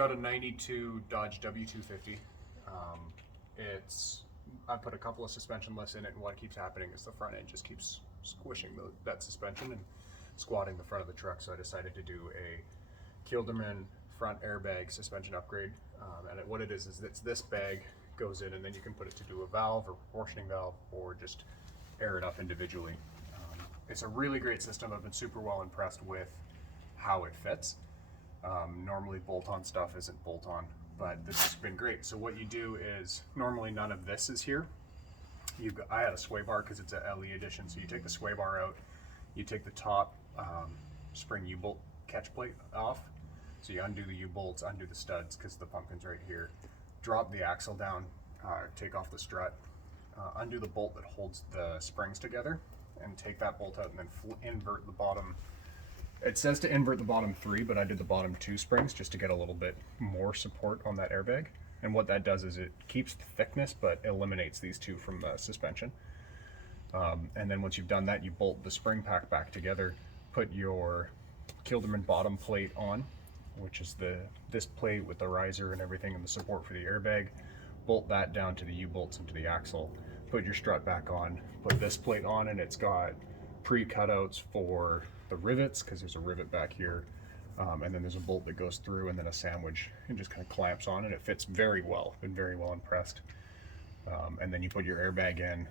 got a 92 Dodge W250. I put a couple of suspension lifts in it, and what keeps happening is the front end just keeps squishing that suspension and squatting the front of the truck. So I decided to do a Kelderman front airbag suspension upgrade. What it is it's this bag goes in, and then you can put it to do a valve or proportioning valve or just air it up individually. It's a really great system. I've been super well impressed with how it fits. Normally bolt-on stuff isn't bolt-on, but this has been great. So what you do is, normally none of this is here. I had a sway bar because it's a LE edition. So you take the sway bar out, you take the top spring U-bolt catch plate off. So you undo the U-bolts, undo the studs because the pumpkin's right here. Drop the axle down, take off the strut, undo the bolt that holds the springs together, and take that bolt out and then invert the bottom. It says to invert the bottom 3, but I did the bottom 2 springs just to get a little bit more support on that airbag. And what that does is it keeps the thickness but eliminates these 2 from the suspension. And then once you've done that, you bolt the spring pack back together, put your Kelderman bottom plate on, which is this plate with the riser and everything and the support for the airbag. Bolt that down to the U-bolts into the axle, put your strut back on, put this plate on, and it's got pre-cutouts for the rivets because there's a rivet back here, and then there's a bolt that goes through, and then a sandwich and just kind of clamps on, and it fits very well. Been very well impressed. And then you put your airbag in,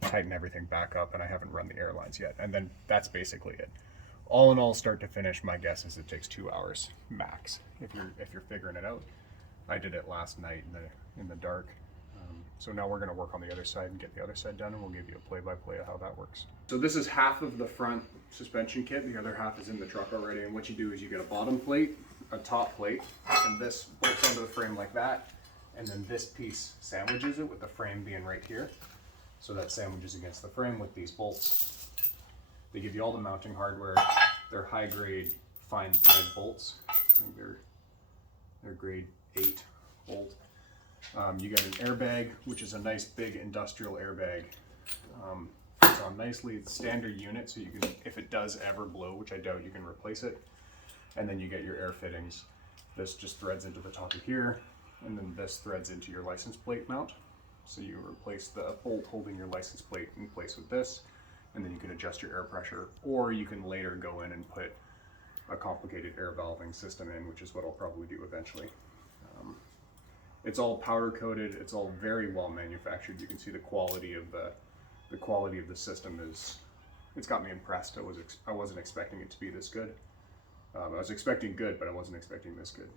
tighten everything back up, and I haven't run the air lines yet. And then that's basically it. All in all, start to finish, my guess is it takes 2 hours max if you're figuring it out. I did it last night in the dark. So now we're going to work on the other side and get the other side done, and we'll give you a play-by-play of how that works. So this is half of the front suspension kit. The other half is in the truck already, and what you do is you get a bottom plate, a top plate, and this bolts onto the frame like that, and then this piece sandwiches it with the frame being right here. So that sandwiches against the frame with these bolts. They give you all the mounting hardware. They're high-grade fine thread bolts. I think they're grade 8 bolt. You get an airbag, which is a nice big industrial airbag. Fits on nicely. It's standard unit, so you can, if it does ever blow, which I doubt, you can replace it. And then you get your air fittings. This just threads into the top of here, and then this threads into your license plate mount. So you replace the bolt holding your license plate in place with this, and then you can adjust your air pressure, or you can later go in and put a complicated air valving system in, which is what I'll probably do eventually. It's all powder coated. It's all very well manufactured. You can see the quality of the system it's got me impressed. I wasn't expecting it to be this good. I was expecting good, but I wasn't expecting this good.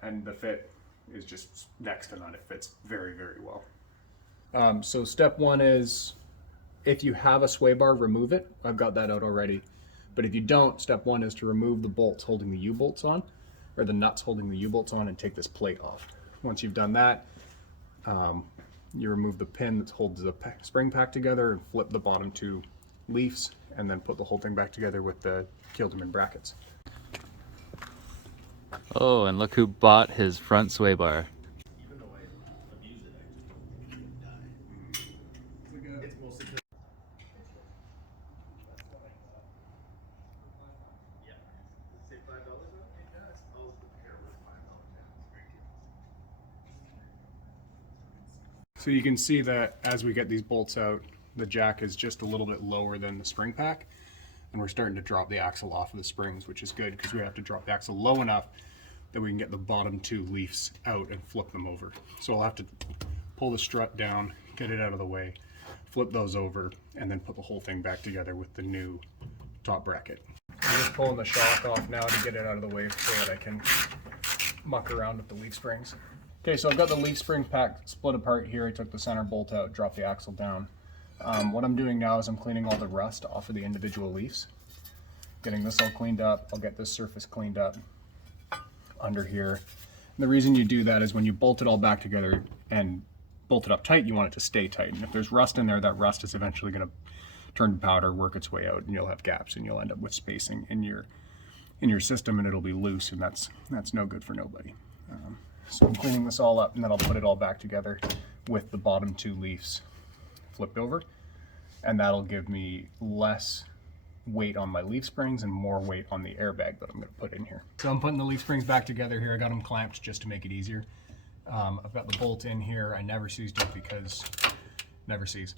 And the fit is just next to none. It fits very, very well. So step 1 is, if you have a sway bar, remove it. I've got that out already. But if you don't, step 1 is to remove the bolts holding the U-bolts on, or the nuts holding the U-bolts on, and take this plate off. Once you've done that, you remove the pin that holds the spring pack together and flip the bottom 2 leaves, and then put the whole thing back together with the Kelderman brackets. Oh, and look who bought his front sway bar. So you can see that as we get these bolts out, the jack is just a little bit lower than the spring pack, and we're starting to drop the axle off of the springs, which is good because we have to drop the axle low enough that we can get the bottom 2 leaves out and flip them over. So I'll have to pull the strut down, get it out of the way, flip those over, and then put the whole thing back together with the new top bracket. I'm just pulling the shock off now to get it out of the way so that I can muck around with the leaf springs. Okay, so I've got the leaf spring pack split apart here. I took the center bolt out, dropped the axle down. What I'm doing now is I'm cleaning all the rust off of the individual leaves. Getting this all cleaned up. I'll get this surface cleaned up under here. And the reason you do that is when you bolt it all back together and bolt it up tight, you want it to stay tight. And if there's rust in there, that rust is eventually going to turn to powder, work its way out, and you'll have gaps, and you'll end up with spacing in your system, and it'll be loose, and that's no good for nobody. So I'm cleaning this all up, and then I'll put it all back together with the bottom 2 leaves flipped over, and that'll give me less weight on my leaf springs and more weight on the airbag that I'm going to put in here. So I'm putting the leaf springs back together here. I got them clamped just to make it easier. I've got the bolt in here. I never seized it because never seize.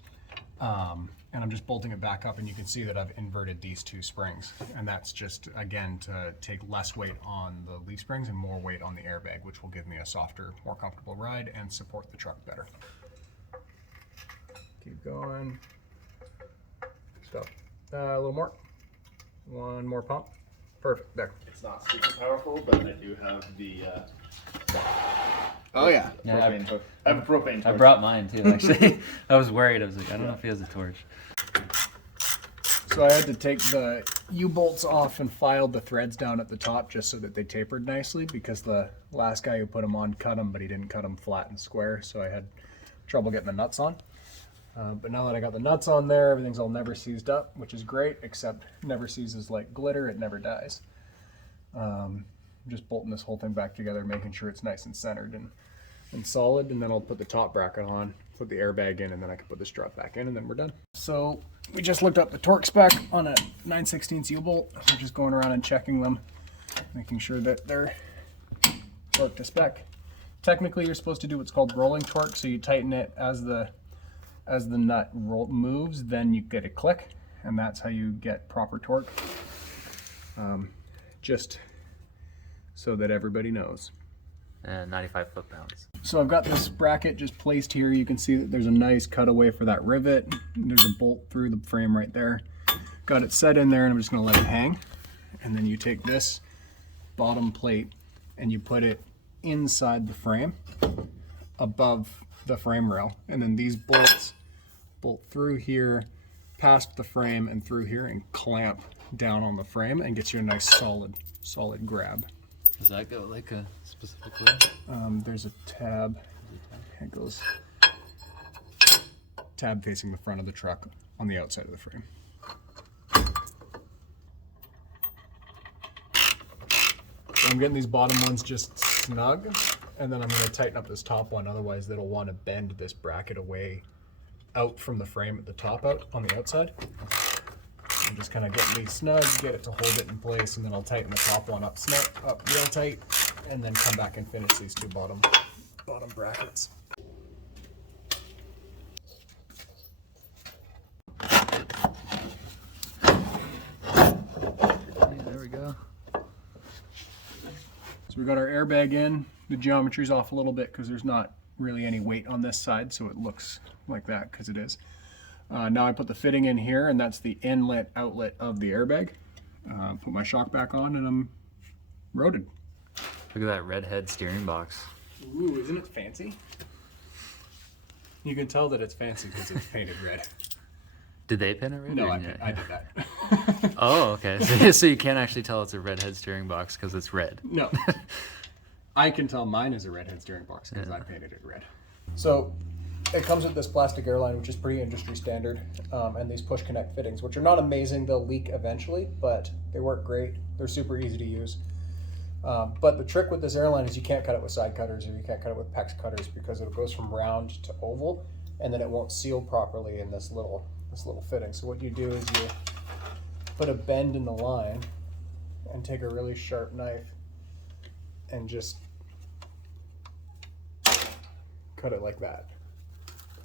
And I'm just bolting it back up, and you can see that I've inverted these two springs. And that's just, again, to take less weight on the leaf springs and more weight on the airbag, which will give me a softer, more comfortable ride and support the truck better. Keep going. Stop. A little more. One more pump. Perfect. There. It's not super powerful, but I do have the Oh yeah. propane torch. I have a propane torch. I brought mine too, actually. I was worried. I was like, I don't know if he has a torch. So I had to take the U-bolts off and filed the threads down at the top just so that they tapered nicely, because the last guy who put them on cut them, but he didn't cut them flat and square, so I had trouble getting the nuts on. But now that I got the nuts on there, everything's all never seized up, which is great, except never seizes like glitter, it never dies. Just bolting this whole thing back together, making sure it's nice and centered and solid, and then I'll put the top bracket on, put the airbag in, and then I can put the strut back in, and then we're done. So we just looked up the torque spec on a 9/16 U-bolt. We're just going around and checking them, making sure that they're torque to spec. Technically, you're supposed to do what's called rolling torque, so you tighten it as the nut moves, then you get a click, and that's how you get proper torque. Just so that everybody knows. 95 foot-pounds. So I've got this bracket just placed here. You can see that there's a nice cutaway for that rivet. There's a bolt through the frame right there. Got it set in there, and I'm just gonna let it hang. And then you take this bottom plate and you put it inside the frame, above the frame rail. And then these bolts bolt through here, past the frame and through here, and clamp down on the frame and gets you a nice solid grab. Does that go like a specific way? There's a tab. It goes tab facing the front of the truck on the outside of the frame. So I'm getting these bottom ones just snug, and then I'm going to tighten up this top one, otherwise it'll want to bend this bracket away out from the frame at the top out on the outside. I'm just kind of getting these snug, get it to hold it in place, and then I'll tighten the top one up snug, up real tight, and then come back and finish these two bottom brackets. There we go. So we got our airbag in. The geometry's off a little bit because there's not really any weight on this side, so it looks like that because it is. Now I put the fitting in here, and that's the inlet outlet of the airbag. Put my shock back on, and I'm roaded. Look at that redhead steering box. Ooh, isn't it fancy? You can tell that it's fancy because it's painted red. Did they pin it red? No, or I no? did that. Oh, okay. So you can't actually tell it's a redhead steering box because it's red. No. I can tell mine is a redhead steering box because I painted it red. So it comes with this plastic airline, which is pretty industry standard, and these push connect fittings, which are not amazing. They'll leak eventually, but they work great. They're super easy to use. But the trick with this airline is you can't cut it with side cutters, or you can't cut it with PEX cutters, because it goes from round to oval, and then it won't seal properly in this little fitting. So what you do is you put a bend in the line and take a really sharp knife and just cut it like that.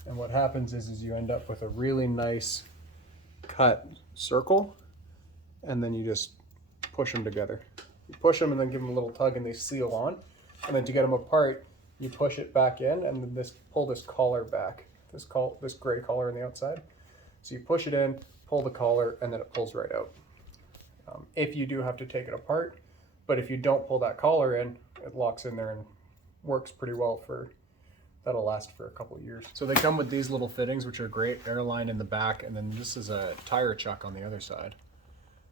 And what happens is you end up with a really nice cut circle, and then you just push them together. You push them and then give them a little tug, and they seal on. And then to get them apart, you push it back in, and then pull this collar back, this gray collar on the outside. So you push it in, pull the collar, and then it pulls right out. If you do have to take it apart, but if you don't pull that collar in, it locks in there and works pretty well. That'll last for a couple of years. So they come with these little fittings, which are great. Airline in the back, and then this is a tire chuck on the other side.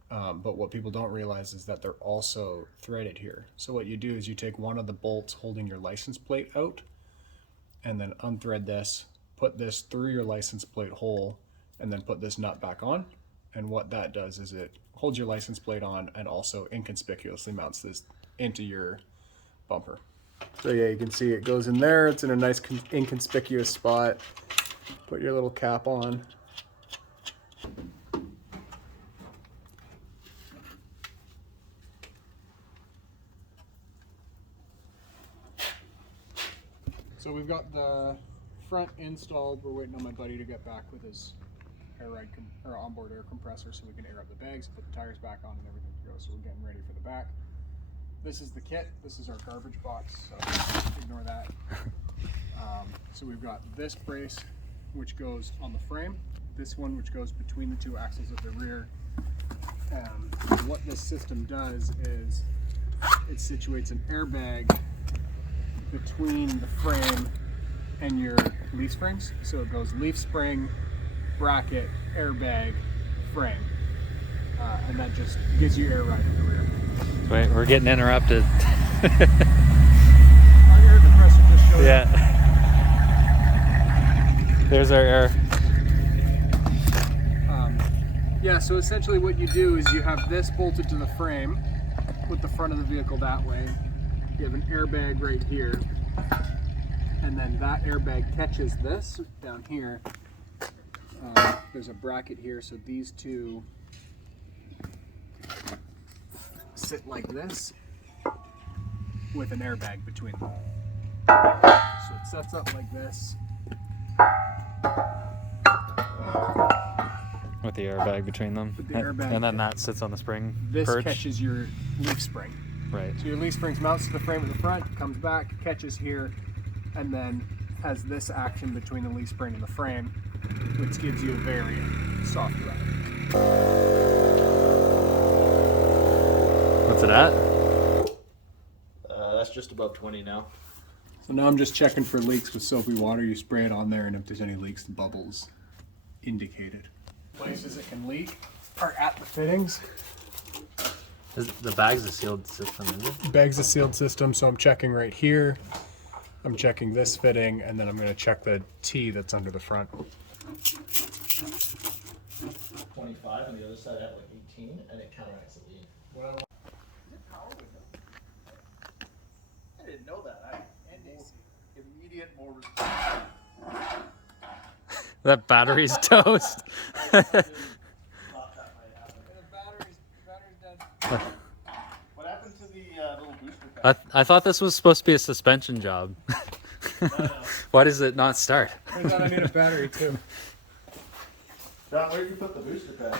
But what people don't realize is that they're also threaded here. So what you do is you take one of the bolts holding your license plate out, and then unthread this, put this through your license plate hole, and then put this nut back on. And what that does is it holds your license plate on and also inconspicuously mounts this into your bumper. So yeah, you can see it goes in there. It's in a nice inconspicuous spot. Put your little cap on. So we've got the front installed. We're waiting on my buddy to get back with his onboard air compressor so we can air up the bags, put the tires back on and everything to go. So we're getting ready for the back. This is the kit. This is our garbage box, so ignore that. So we've got this brace, which goes on the frame. This one, which goes between the two axles of the rear. What this system does is it situates an airbag between the frame and your leaf springs. So it goes leaf spring, bracket, airbag, frame. And that just gives you air ride in the rear. Wait, we're getting interrupted. Our air compressor just showed up. Yeah. There's our air. Yeah, so essentially what you do is you have this bolted to the frame with the front of the vehicle that way. You have an airbag right here. And then that airbag catches this down here. There's a bracket here, so these two sit like this with an airbag between them. So it sets up like this. With the airbag between them. With the airbag. And then that sits on the spring This perch. catches your leaf spring. Right. So your leaf spring mounts to the frame at the front, comes back, catches here, and then has this action between the leaf spring and the frame, which gives you a very soft ride. What's it at? That's just above 20 now. So now I'm just checking for leaks with soapy water. You spray it on there, and if there's any leaks, the bubbles indicate it. Places it can leak are at the fittings. The bag's a sealed system, is it? Bag's a sealed system, so I'm checking right here. I'm checking this fitting, and then I'm going to check the T that's under the front. 25, and the other side I have like 18, and it counteracts the lead. Is it power window? I didn't know that. Immediate more response. That battery's toast. What happened to the little booster pack? I thought this was supposed to be a suspension job. Why does it not start? Turns out I need a battery too. John, where did you put the booster pack?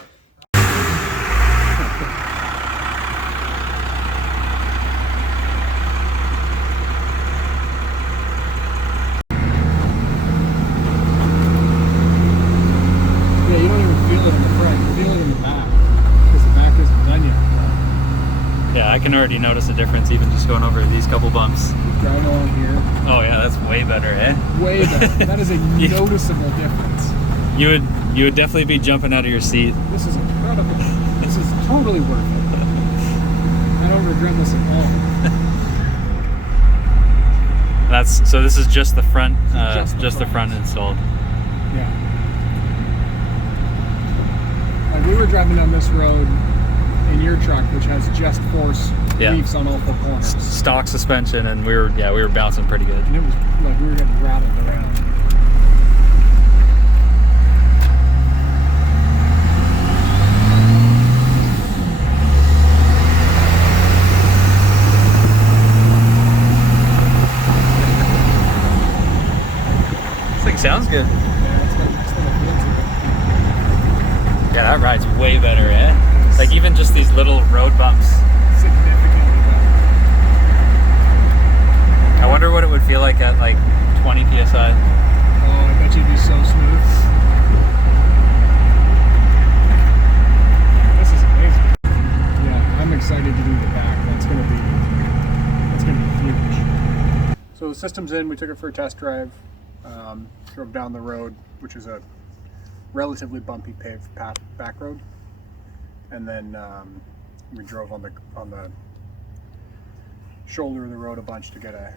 Yeah, you don't even feel it in the front. You feel it in the back because the back isn't done yet. Yeah, I can already notice a difference even just going over these couple bumps. Driving along here. Oh yeah, that's way better, eh? Way better. That is a noticeable difference. You would definitely be jumping out of your seat. This is incredible. This is totally worth it. I don't regret this at all. So this is just the front, Just the front installed. Yeah. Like we were driving down this road in your truck, which has just force leaves on all four corners. Stock suspension, and we were bouncing pretty good. And it was like we were getting rattled around. This thing sounds good. Yeah, it's got nice little feel to it. Yeah, that ride's way better, eh? Like even just these little road bumps. Significantly better. I wonder what it would feel like at like 20 PSI. Oh, I bet you'd be so smooth. This is amazing. Yeah, I'm excited to do the back. That's gonna be huge. So the system's in. We took it for a test drive. Drove down the road, which is a relatively bumpy paved back road, and then we drove on the shoulder of the road a bunch to get a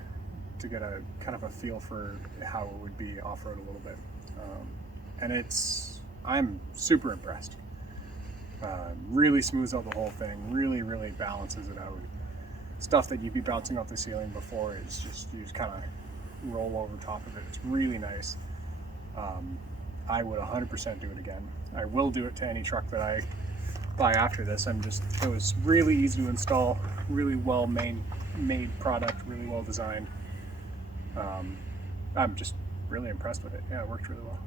kind of a feel for how it would be off-road a little bit, and I'm super impressed. Really smooths out the whole thing, really balances it out. Stuff that you'd be bouncing off the ceiling before is just, you just kind of roll over top of it. It's really nice. I would 100% do it again. I will do it to any truck that I buy after this. It was really easy to install, really well made product, really well designed. I'm just really impressed with it. Yeah, it worked really well.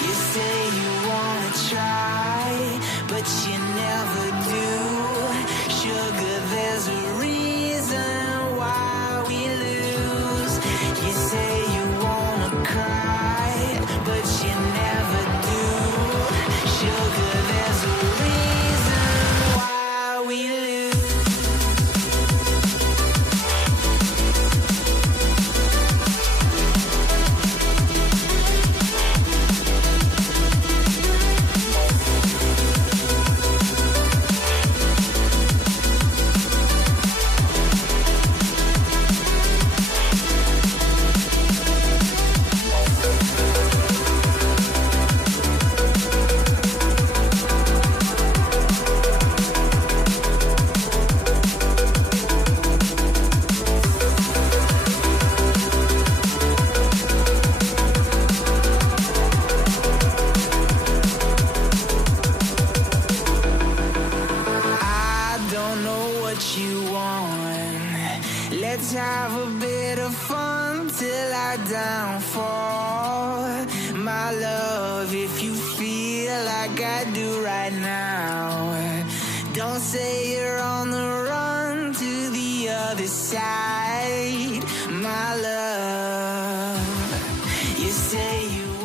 You say you wanna try, but you never do. Sugar, there's a reason why we lose. You say you wanna cry, but you never do. Sugar, there's a reason why we lose. I don't know what you want. Let's have a bit of fun till I downfall. My love, if you feel like I do right now, don't say you're on the run to the other side. My love, you say you